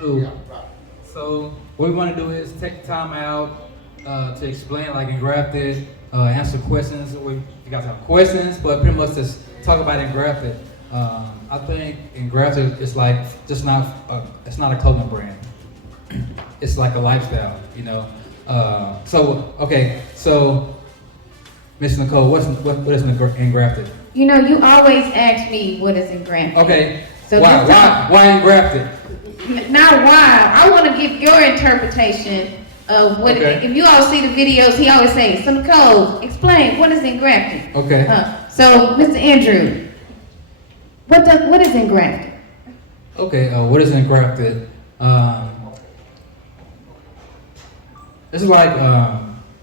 Cool. So what we want to do is take the time out to explain like Engrafted, answer questions. You guys have questions, but pretty much just talk about Engrafted. I think Engrafted is like just not it's not a clothing brand. It's like a lifestyle, you know. So Miss Nicole, what is Engrafted? You know, you always ask me what is Engrafted. Okay. So why Engrafted? Not why. I want to give your interpretation of what. Okay. If you all see the videos, he always says, "So Nicole, explain what is Engrafted." Okay. So Mr. Andrew, what is Engrafted? Okay. What is Engrafted? It's like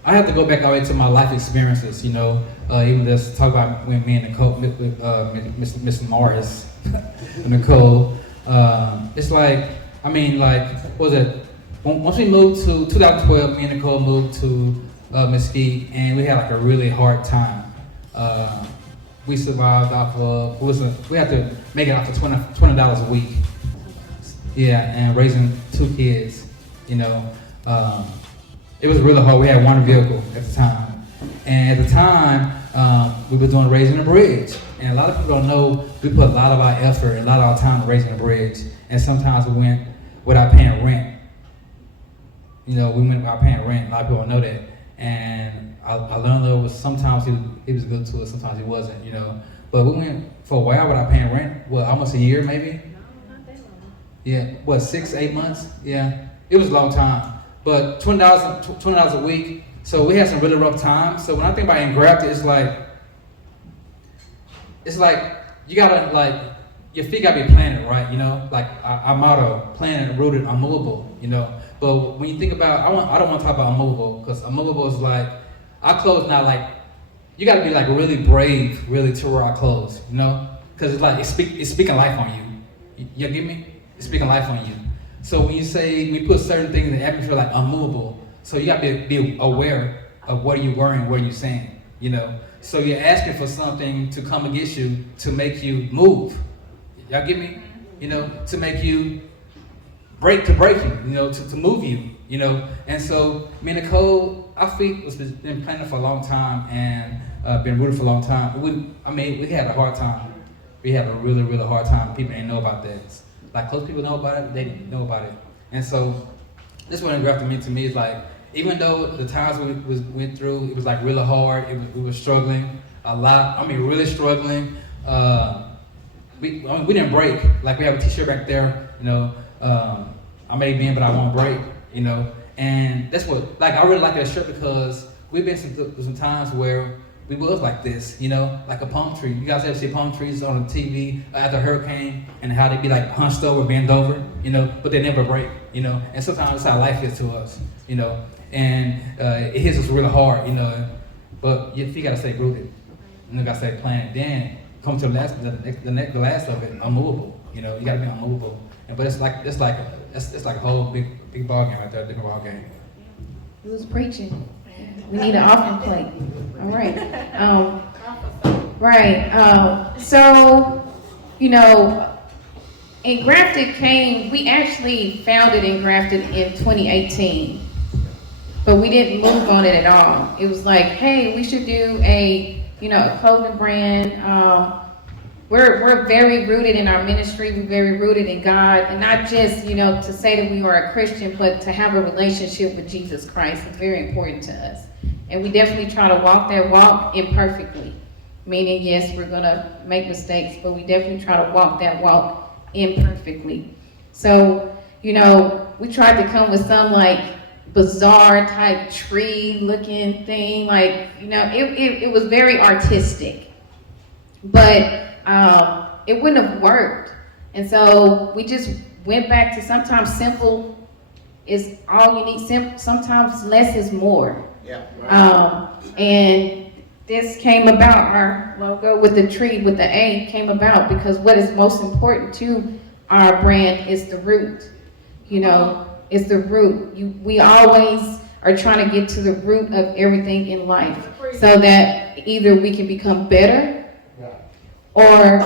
I have to go back all the way to my life experiences, you know. Even just talk about when me and Nicole, Miss Morris, Nicole. It's like, I mean, like, what was it? Once we moved to 2012, me and Nicole moved to Mesquite, and we had like a really hard time. We survived off of, we had to make it off of $20 a week. Yeah, and raising 2 kids, you know. It was really hard. We had one vehicle at the time. And at the time, we were doing Raising a Bridge. And a lot of people don't know, we put a lot of our effort, a lot of our time in Raising a Bridge. And sometimes we went without paying rent. You know, we went without paying rent. A lot of people don't know that. And I learned that was sometimes he was good to us, sometimes he wasn't, you know. But we went for a while without paying rent. What, almost a year maybe? No, not that long. Yeah, what, 6, 8 months? Yeah, it was a long time. But $20 a week, so we had some really rough times. So when I think about Engrafted, it's like you gotta, like, your feet gotta be planted, right? You know, like our motto, planted, rooted, unmovable. You know, but when you think about, I don't want to talk about unmovable, because unmovable is like our clothes. Not like, you gotta be like really brave, really, to wear our clothes. You know, because it's like it's speaking life on you. You get me? It's speaking life on you. So when you say, we put certain things in the atmosphere like unmovable, so you got to be aware of what are you wearing, what are you saying, you know. So you're asking for something to come against you to make you move. Y'all get me? You know, to make you break you, you know, to move you, you know. And so me and Nicole, our feet was been planted for a long time and been rooted for a long time. We had a hard time. We had a really, really hard time. People didn't know about that. Like, close people know about it, they didn't know about it. And so this what Engrafted meant to me is like, even though the times we went through, it was like really hard, we were struggling a lot. I mean, really struggling. We didn't break. Like, we have a t-shirt back there, you know, I may bend, but I won't break, you know. And that's what, like, I really like that shirt because we've been through some times where we was like this, you know, like a palm tree. You guys ever see palm trees on the TV after a hurricane and how they be like hunched over, bent over, you know, but they never break, you know. And sometimes that's how life gets to us, you know. And it hits us really hard, you know. But you gotta stay rooted, and you gotta stay planted. Then come to the last of it, unmovable. You know, you gotta be unmovable. But it's like a whole big ball game right there, different ball game. Who's preaching? We need an offering plate. All right. Right. So, you know, Engrafted came, we actually founded Engrafted in 2018, but we didn't move on it at all. It was like, hey, we should do a clothing brand. We're very rooted in our ministry. We're very rooted in God, and not just, to say that we are a Christian, but to have a relationship with Jesus Christ is very important to us. And we definitely try to walk that walk imperfectly. Meaning, yes, we're gonna make mistakes, but we definitely try to walk that walk imperfectly. So, we tried to come with some like bizarre type tree looking thing, like, it was very artistic, but it wouldn't have worked. And so we just went back to sometimes simple is all you need. Sometimes less is more. Yeah. Right. And this came about, our logo with the tree, with the A, came about because what is most important to our brand is the root. It's the root. We always are trying to get to the root of everything in life so that either we can become better or,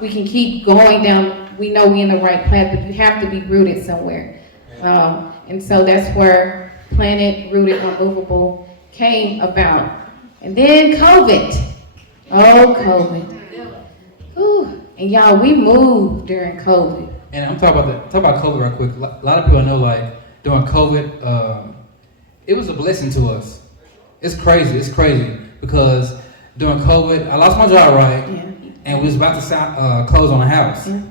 we can keep going down we know we're in the right path, but you have to be rooted somewhere. And so that's where Planet Rooted Unmovable came about. And then COVID. Oh, COVID. Whew. And y'all, we moved during COVID. And I'm talking about COVID real quick. A lot of people know, like, during COVID, it was a blessing to us. It's crazy because during COVID, I lost my job, right? Yeah. And we was about to close on a house. Yeah.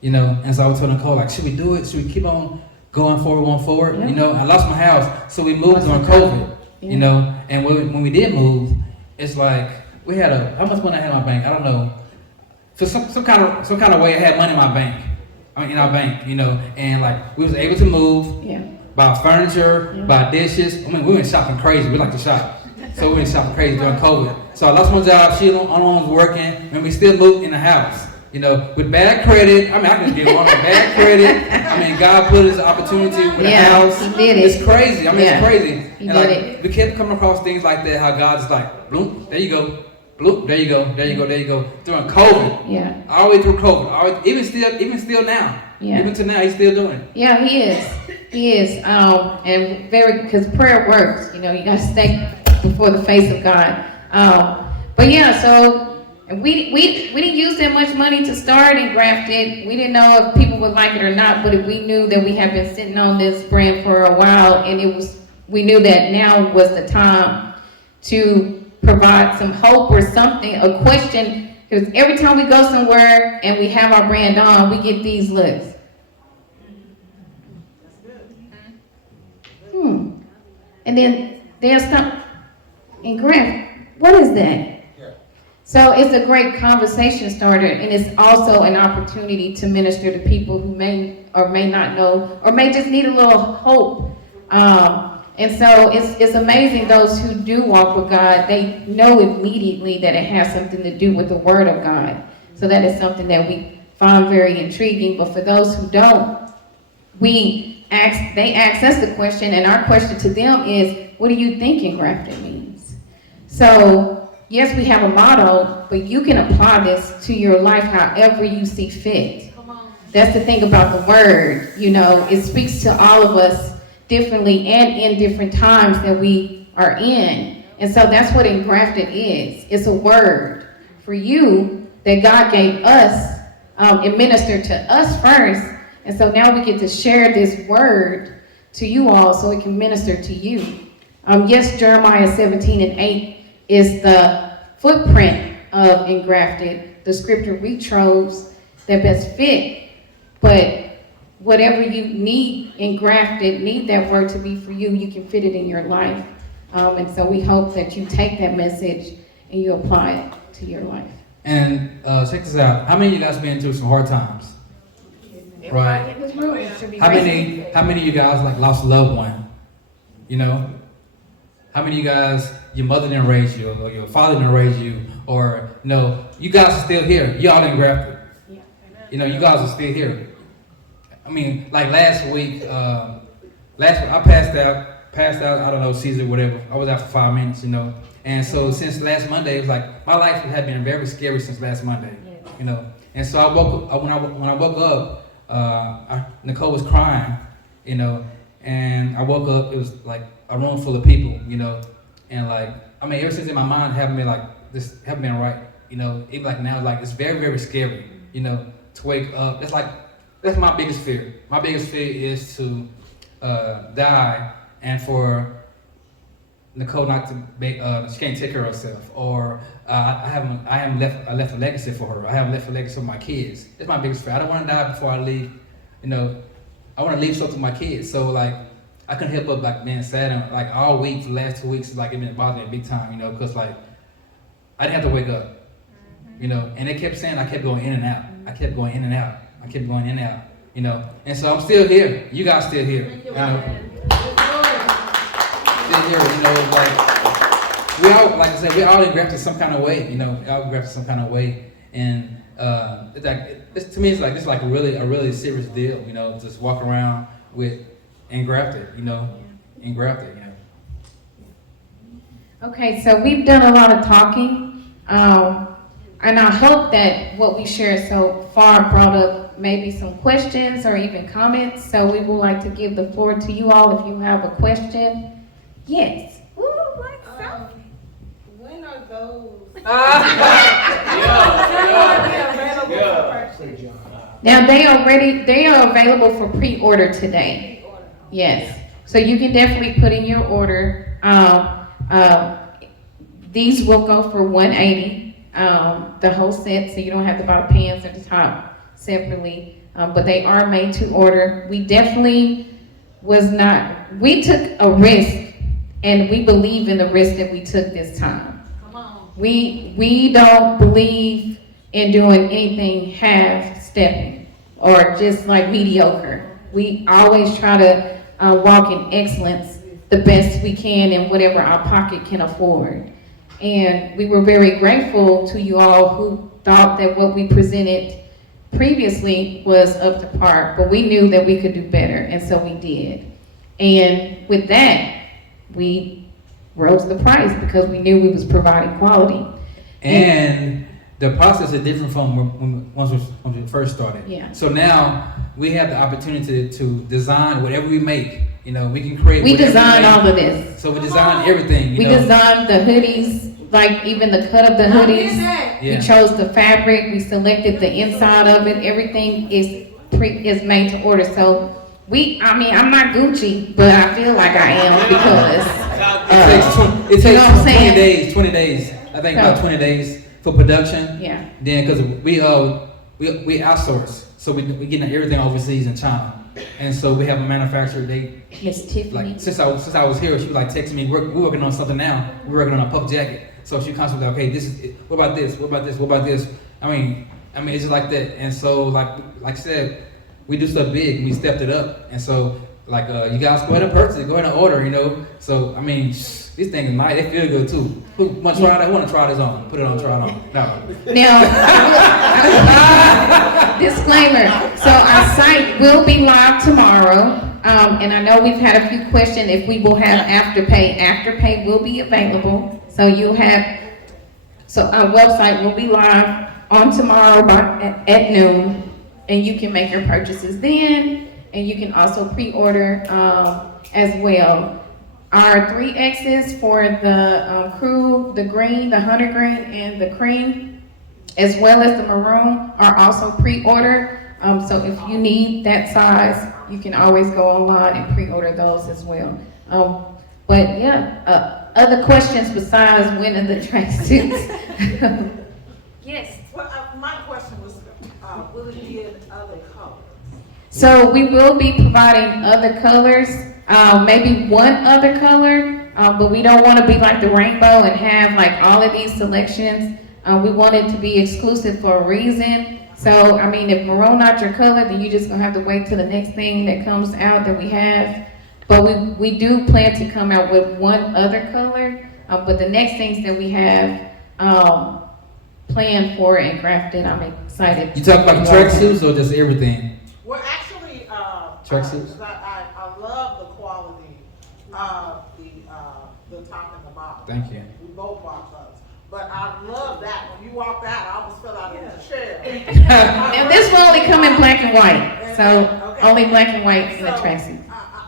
You know, and so I was telling Nicole, like, should we do it? Should we keep on going forward? Yeah. You know, I lost my house, so we moved during COVID. Yeah. You know, and when we did move, it's like we had how much money I had in my bank? I don't know. For some kind of way, I had money in my bank. I mean, in our bank, you know, and like we was able to move, buy furniture, buy dishes. I mean, we went shopping crazy. We like to shop, so we went shopping crazy during COVID. So I lost my job. She only was working, and we still moved in the house. You know, with bad credit. I mean, I can be wrong with bad credit. I mean, God put us opportunity with the house. He did it. It's crazy. I mean, it's crazy. He and did like, it. we kept coming across things like that. How God's like, bloom, there you go. Bloop, there you go. During COVID. Yeah. All the way through COVID. Even still now. Yeah. Even to now, he's still doing it. Yeah, he is. He is. And because prayer works. You know, you got to stay before the face of God. But yeah, so we didn't use that much money to start Engrafted. We didn't know if people would like it or not, but we knew that we had been sitting on this brand for a while, and we knew that now was the time to provide some hope or something, a question, because every time we go somewhere and we have our brand on, we get these looks. And then there's some Engraft. What is that? So it's a great conversation starter, and it's also an opportunity to minister to people who may or may not know, or may just need a little hope. And so it's amazing, those who do walk with God, they know immediately that it has something to do with the Word of God. So that is something that we find very intriguing. But for those who don't, they ask us the question, and our question to them is, what do you think engrafted means? So yes, we have a motto, but you can apply this to your life however you see fit. That's the thing about the Word. You know, it speaks to all of us differently and in different times that we are in. And so that's what engrafted is. It's a word for you that God gave us and ministered to us first. And so now we get to share this word to you all so it can minister to you. Yes, Jeremiah 17:8 is the footprint of engrafted, the scripture we chose that best fit. But whatever you need engrafted, need that word to be for you, you can fit it in your life. And so we hope that you take that message and you apply it to your life. And check this out. How many of you guys been through some hard times? Right. How many of you guys like lost a loved one? You know? How many of you guys, your mother didn't raise you, or your father didn't raise you, or no, you guys are still here. Y'all engrafted. You know, you guys are still here. I mean, like last week I passed out, I don't know, Caesar, whatever. I was out for 5 minutes, you know. And so since last Monday, it was like, my life had been very scary since last Monday, you know. And so I woke up, when I woke up, Nicole was crying, you know, and I woke up, it was like a room full of people, you know. And like, I mean, ever since in my mind, haven't been right, you know. Even like now, like, it's very, very scary, you know, to wake up. That's my biggest fear. My biggest fear is to die and for Nicole not to make, she can't take care of herself, or I left a legacy for her. I haven't left a legacy for my kids. That's my biggest fear. I don't want to die before I leave. You know, I want to leave something to my kids. So like, I couldn't help but like being sad, and like all week for the last 2 weeks, like it been bothering me big time. You know, because like I didn't have to wake up. You know, and they kept saying I kept going in and out. I kept going in and out. You know, and so I'm still here. You guys still here. You know, still here. You know, like we all, like I said, we all engrafted some kind of way. You know, we all engrafted some kind of way, and it's like to me, it's like a really serious deal. You know, just walk around with engrafted. You know, engrafted. You know. Okay, so we've done a lot of talking, and I hope that what we shared so far brought up maybe some questions or even comments. So we would like to give the floor to you all if you have a question. Yes. Ooh, like so. When are those? Now they are available for pre-order today. Yes. So you can definitely put in your order. These will go for $180, the whole set, so you don't have to buy the pants at the top separately. But they are made to order. We definitely we took a risk, and we believe in the risk that we took this time. Come on. We don't believe in doing anything half-stepping or just like mediocre. We always try to walk in excellence the best we can in whatever our pocket can afford. And we were very grateful to you all who thought that what we presented previously was up to par, but we knew that we could do better, and so we did. And with that, we rose the price because we knew we was providing quality. And the process is different from when we first started. Yeah. So now we have the opportunity to design whatever we make. You know, we can create. We whatever designed we make. all of this. So we designed everything. We designed the hoodies, like even the cut of the hoodies. Yeah. We chose the fabric. We selected the inside of it. Everything is made to order. So I'm not Gucci, but I feel like I am because it takes you know what I'm 20 saying? days. 20 days. I think about 20 days for production. Yeah. Then because we outsource, so we getting everything overseas in China. And so we have a manufacturer. Miss Tiffany. Like since I was here, she was like texting me. We're working on something now. We're working on a puff jacket. So she constantly like, okay, this is it. What about this? What about this? What about this? I mean, it's just like that. And so like I said, we do stuff big and we stepped it up. And so like you guys go ahead and purchase it, go ahead and order. You know. So I mean, these things are nice. They feel good too. Who want to try it? Who want to try this on? Put it on. Try it on. No. Now, disclaimer. So our site will be live tomorrow. And I know we've had a few questions if we will have Afterpay. Afterpay will be available. So our website will be live on tomorrow at noon. And you can make your purchases then. And you can also pre-order as well. Our 3Xs for the crew, the green, the hunter green, and the cream, as well as the maroon, are also pre-ordered. So if you need that size, you can always go online and pre-order those as well. But yeah, other questions besides when are the tracksuits? Yes. Well, my question was, will it be in other colors? So we will be providing other colors, maybe one other color, but we don't want to be like the rainbow and have like all of these selections. We want it to be exclusive for a reason. So, I mean, if maroon not your color, then you just gonna have to wait till the next thing that comes out that we have. But we do plan to come out with one other color. But the next things that we have planned for Engrafted, I'm excited. You talk about tracksuits or just everything? Well, actually, Tracksuits? I love the quality of the top and the bottom. Thank you. We both bought those. But I love that. When you walked out, I almost fell out of the chair. And this will only come in black and white. So Okay. only black and white in the So, tracksuit.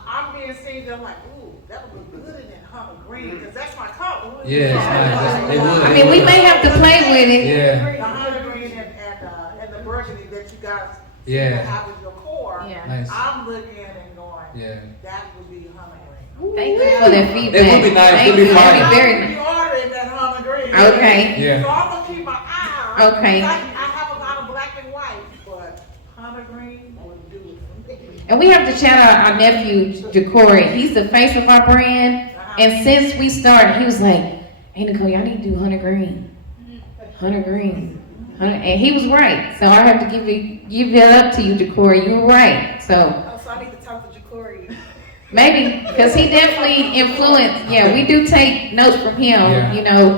I'm being seen, I'm like, ooh, that would look good in that hunter green, because that's my color. Yeah, it's nice. They would. I mean, we may have to play with it. Yeah. The hunter green and the burgundy that you guys Yeah. have as your core. Yeah. Nice. I'm looking at it and going, Yeah. that would be hunter green. Thank you for that feedback. It would be nice. Thank It would be you. That'd fine. be very I'm nice. reordering that hunter green. Okay. Yeah. So I'm gonna keep my eye out. Okay. I have a lot of black and white, but hunter green would do it for me. And we have to shout out our nephew, Ja'Cory. He's the face of our brand. And since we started, he was like, hey, Nicole, y'all need to do Hunter Green. Hunter Green. And he was right. So I have to give it up to you, Ja'Cory. You were right. So So I need to talk to Ja'Cory. maybe, because he definitely influenced. Yeah, we do take notes from him, Yeah. you know.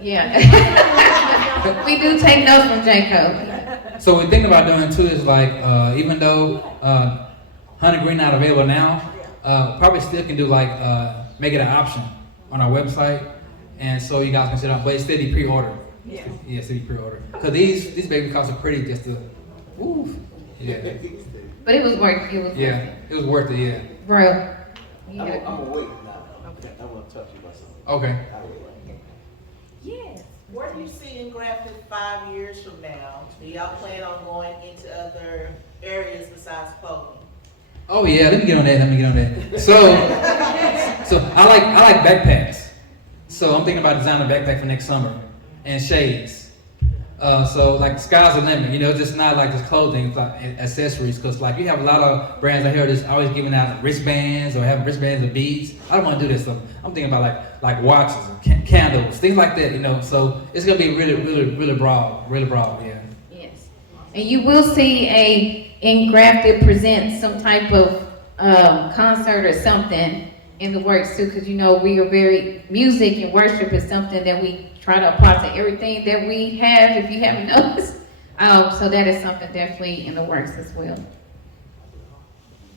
Yeah. We do take notes from Jacob. So we think about doing too is like even though Hunter Green not available now, probably still can do like make it an option on our website, and so you guys can sit down, but it's still be pre-ordered. Yeah. Yeah, still be pre-ordered. Cause these baby costs are pretty just to Ooh. Yeah. But it was worth it. It was Yeah. It was worth it. Yeah. bro. I'm gonna wait now. Okay. I want to talk to you about something. Okay. Yes. Where do you see Engrafted 5 years from now? Do y'all plan on going into other areas besides clothing? Oh yeah, let me get on that. So I like backpacks. So I'm thinking about designing a backpack for next summer and shades. So like sky's the limit, you know, just not like just clothing, it's like accessories. Cause like you have a lot of brands out here that's always giving out wristbands or having wristbands or beads. I don't want to do this. So I'm thinking about like watches, and candles, things like that, you know. So it's gonna be really broad, yeah. Yes. And you will see a Engrafted present some type of concert or something in the works too, because you know we are very, music and worship is something that we try to apply to everything that we have, if you haven't noticed. So that is something definitely in the works as well.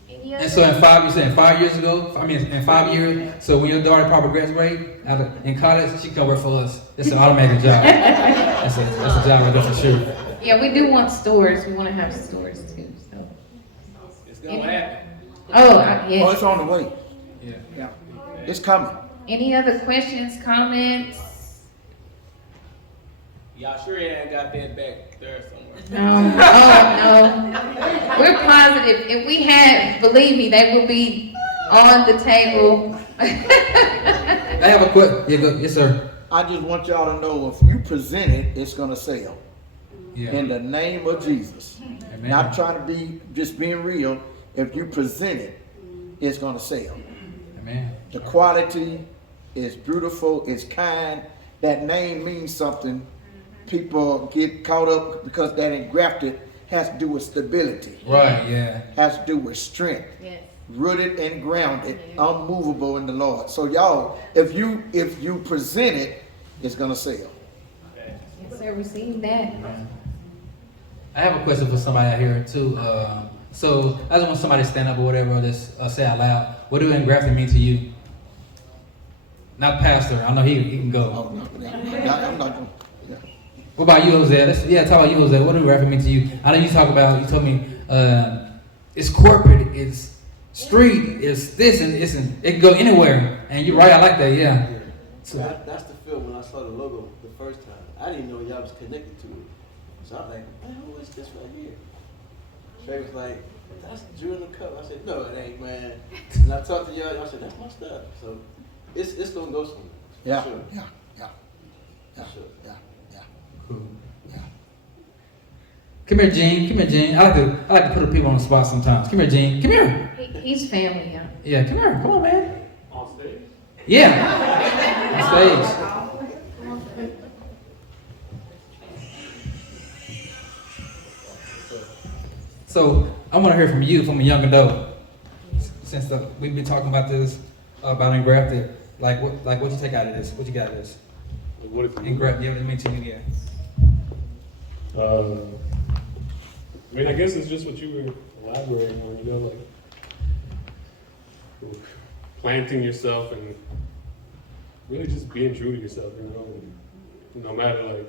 And so in 5 years ago, in 5 years, so when your daughter probably graduate in college, she can work for us. It's an automatic job. That's a job right there for sure. Yeah, we do want stores. We want to have stores too. So. It's gonna happen. Oh, Oh, yes. it's on the way. Yeah. Yeah. It's coming. Any other questions, comments? Y'all sure you ain't got that back there somewhere? No. Oh, no. We're positive. If we had, believe me, they will be on the table. I have a question. Yeah, go. Yes, sir. I just want y'all to know if you present it, it's gonna sell. Yeah. In the name of Jesus. Amen. Not trying to be, just being real. If you present it, it's gonna sell. Amen. The quality is beautiful, it's kind. That name means something. People get caught up because that engrafted has to do with stability. Right. Yeah. Has to do with strength. Yes. Rooted and grounded, unmovable in the Lord. So y'all, if you present it, it's gonna sell. Yes, sir. Receive that. I have a question for somebody out here too. So I just want somebody to stand up or whatever, or just say out loud. What do engrafted mean to you? Not pastor. I know he can go. Oh, no, I'm not gonna. Yeah. What about you, Jose? Talk about you, Jose. What do engrafted mean to you? I know you told me it's corporate, it's street, it's this and it's it can go anywhere. And you're right. I like that. Yeah. So, That's the feel when I saw the logo the first time. I didn't know y'all was connected to it. So I'm like, man, who is this right here? Trey was like, that's Drew in the cup. I said, no, it ain't, man. And I talked to y'all, I said, that's my stuff. So it's gonna go somewhere. Yeah, Sure. yeah, yeah, yeah, Sure. yeah, yeah, cool. yeah. Come here, Gene. I like to put people on the spot sometimes. Come here, Gene. Come here. He's family, yeah. Yeah, come here. Come on, man. On stage? Yeah. On stage. So I want to hear from you, from a young adult, since we've been talking about this about engrafted. Like what you take out of this? What you got out of this? What if you? Engrafted. Yeah, what it mean to you? Yeah. I mean, I guess it's just what you were elaborating on, you know, like planting yourself and really just being true to yourself, you know, and no matter like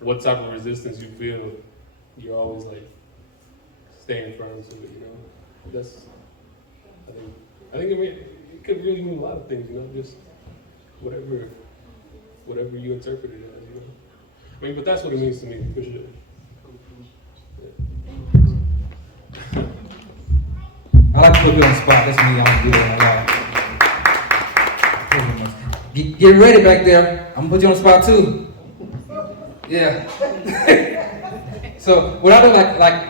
what type of resistance you feel, you're always like staying firm to it, you know. That's, I think it could really mean a lot of things, you know, just whatever you interpret it as, you know. I mean, but that's what it means to me, for sure. I like to put you on the spot. That's me. I'm good. Get ready back there. I'm gonna put you on the spot too. Yeah. So what I do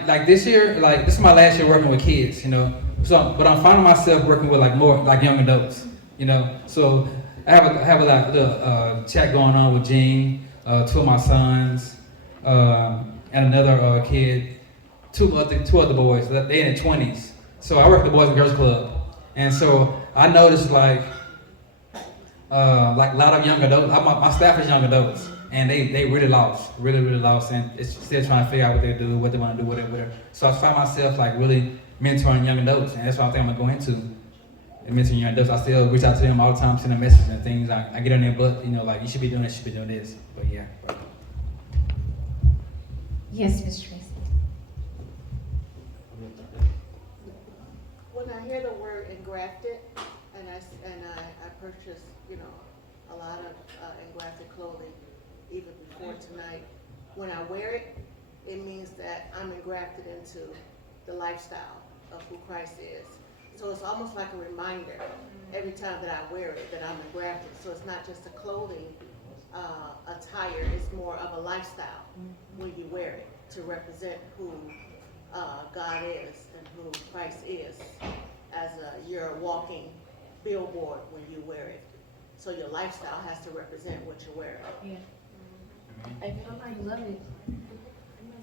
like this year, like this is my last year working with kids, you know. So, but I'm finding myself working with like more like young adults, you know. So I have a chat going on with Gene, two of my sons, and another kid, two other boys. They in their 20s. So I work at the Boys and Girls Club, and so I noticed like a lot of young adults. My staff is young adults, and they really lost, really lost, and it's still trying to figure out what they do, what they want to do, whatever. So I find myself like really mentoring young adults, and that's what I think I'm gonna go into. And mentoring young adults, I still reach out to them all the time, send them messages and things. I get on their butt, you know, like you should be doing this, you should be doing this. But yeah. Yes, Miss Tracy. I hear the word engrafted, and I purchased, a lot of engrafted clothing even before tonight. When I wear it, it means that I'm engrafted into the lifestyle of who Christ is. So it's almost like a reminder every time that I wear it that I'm engrafted. So it's not just a clothing attire, it's more of a lifestyle when you wear it to represent who God is and who Christ is as you're a walking billboard when you wear it. So your lifestyle has to represent what you're wearing. Yeah. I love it.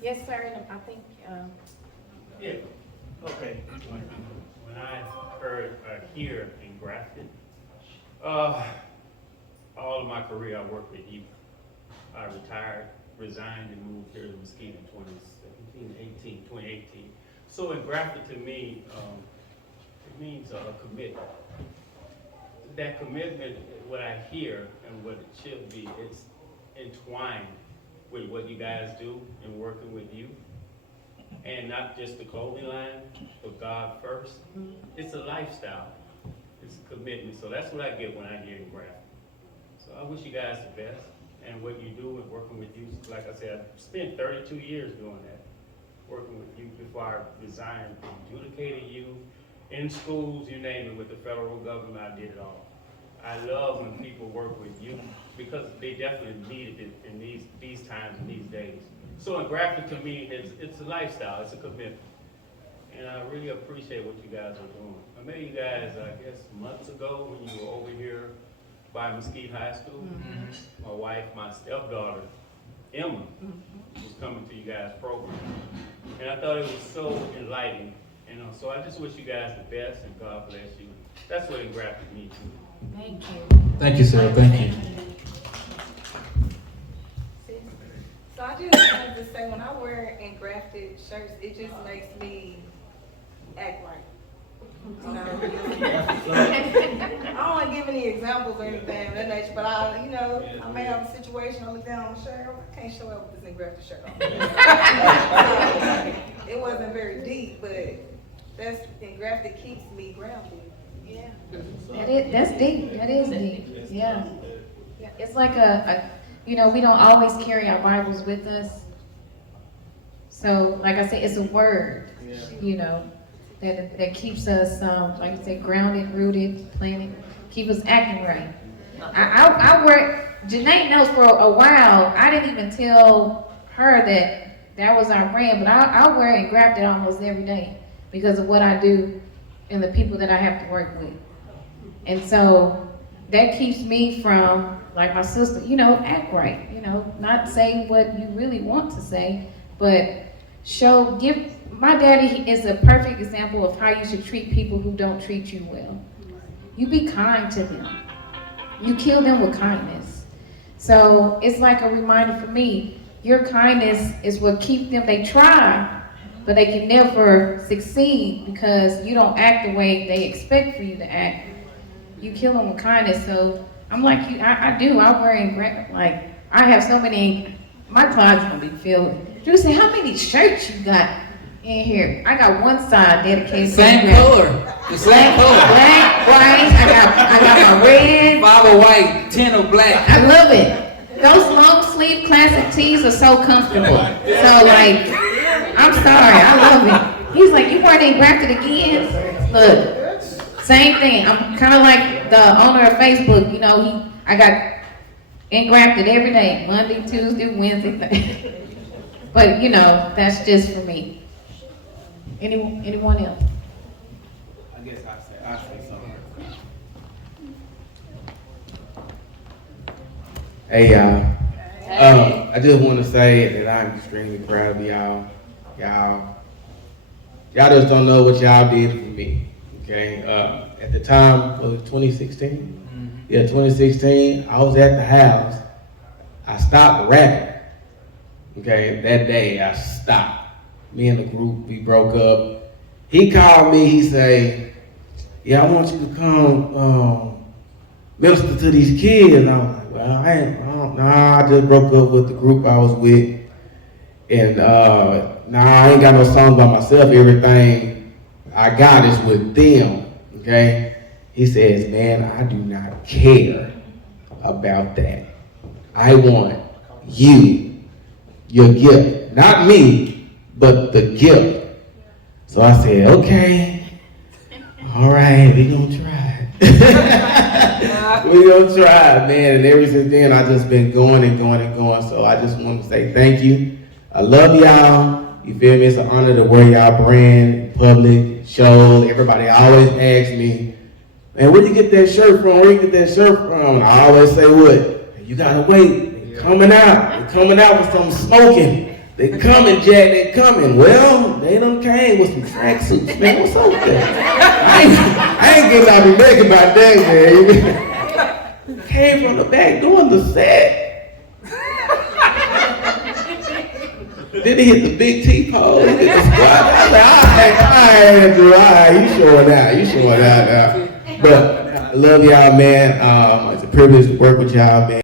Yes, sir, and I think, Yeah, okay. When I heard, hear Engrafted, all of my career I worked with youth. I resigned and moved here to Mesquite in 2018. So Engrafted to me, it means a commitment. That commitment, what I hear and what it should be, it's entwined with what you guys do in working with youth. And not just the clothing line, but God first. It's a lifestyle. It's a commitment. So that's what I get when I hear Engrafted. So I wish you guys the best. And what you do and working with youth, like I said, I spent 32 years doing that, working with youth before I resigned, adjudicating youth in schools, you name it, with the federal government, I did it all. I love when people work with youth because they definitely needed it in these times and these days. So Engrafted to me, it's a lifestyle, it's a commitment. And I really appreciate what you guys are doing. I met you guys, I guess, months ago when you were over here by Mesquite High School. My wife, my stepdaughter, Emma, was coming to you guys' program. And I thought it was so enlightening. And so I just wish you guys the best and God bless you. That's what Engrafted means to me. thank you. Thank you, sir. Thank you. So I just wanted to say, when I wear Engrafted shirts, it just makes me act right. You know? I don't want to give any examples or anything of that nature, but I may have a situation, I look down on my shirt, I can't show up with this Engrafted shirt on. So, it wasn't very deep, but Engrafted keeps me grounded. Yeah. That's deep, that is deep, yeah. It's like we don't always carry our Bibles with us. So, like I said, it's a word, that keeps us, like I said, grounded, rooted, planted, keep us acting right. I work, Janae knows for a while, I didn't even tell her that was our brand, but I wear Engrafted almost every day because of what I do and the people that I have to work with. And so that keeps me from, like my sister, act right, not say what you really want to say, but my daddy is a perfect example of how you should treat people who don't treat you well. You be kind to them. You kill them with kindness. So it's like a reminder for me, your kindness is what keeps them, they try, but they can never succeed because you don't act the way they expect for you to act. You kill them with kindness. So I'm like you, I wear Engrafted, like I have so many, my closet's gonna be filled. Drew said, how many shirts you got in here? I got one side dedicated Same to color. The same color. black, white, I got my red. 5 of white, 10 of black. I love it. Those long sleeve classic tees are so comfortable. So like, I'm sorry, I love it. He's like, you weren't Engrafted again? Look, same thing. I'm kind of like the owner of Facebook. I got Engrafted every day, Monday, Tuesday, Wednesday. But that's just for me. Anyone else? I guess I say something. Hey y'all. I just want to say that I'm extremely proud of y'all. Y'all just don't know what y'all did for me. Okay. At the time, it was 2016. Mm-hmm. Yeah, 2016. I was at the house. I stopped rapping. Okay, that day I stopped. Me and the group, we broke up. He called me, he said, yeah, I want you to come minister to these kids. And I was like, well, I just broke up with the group I was with. And I ain't got no songs by myself. Everything our God is with them, okay? He says, man, I do not care about that. I want you, your gift. Not me, but the gift. So I said, okay, all right, we gonna try it. We gonna try it, man. And ever since then, I just been going and going and going. So I just want to say thank you. I love y'all. You feel me? It's an honor to wear y'all brand in public, shows. Everybody always asks me, man, where you get that shirt from? Where you get that shirt from? I always say what? You gotta wait. They're coming out. They're coming out with some smoking. They coming, Jack, they coming. Well, they done came with some tracksuits, man. What's up with that? I ain't getting out of neck about that, man. Came from the back doing the set. Then he hit the big T-pole, he hit the squat. I was like, all right, you showing out now. But I love y'all, man. It's a privilege to work with y'all, man.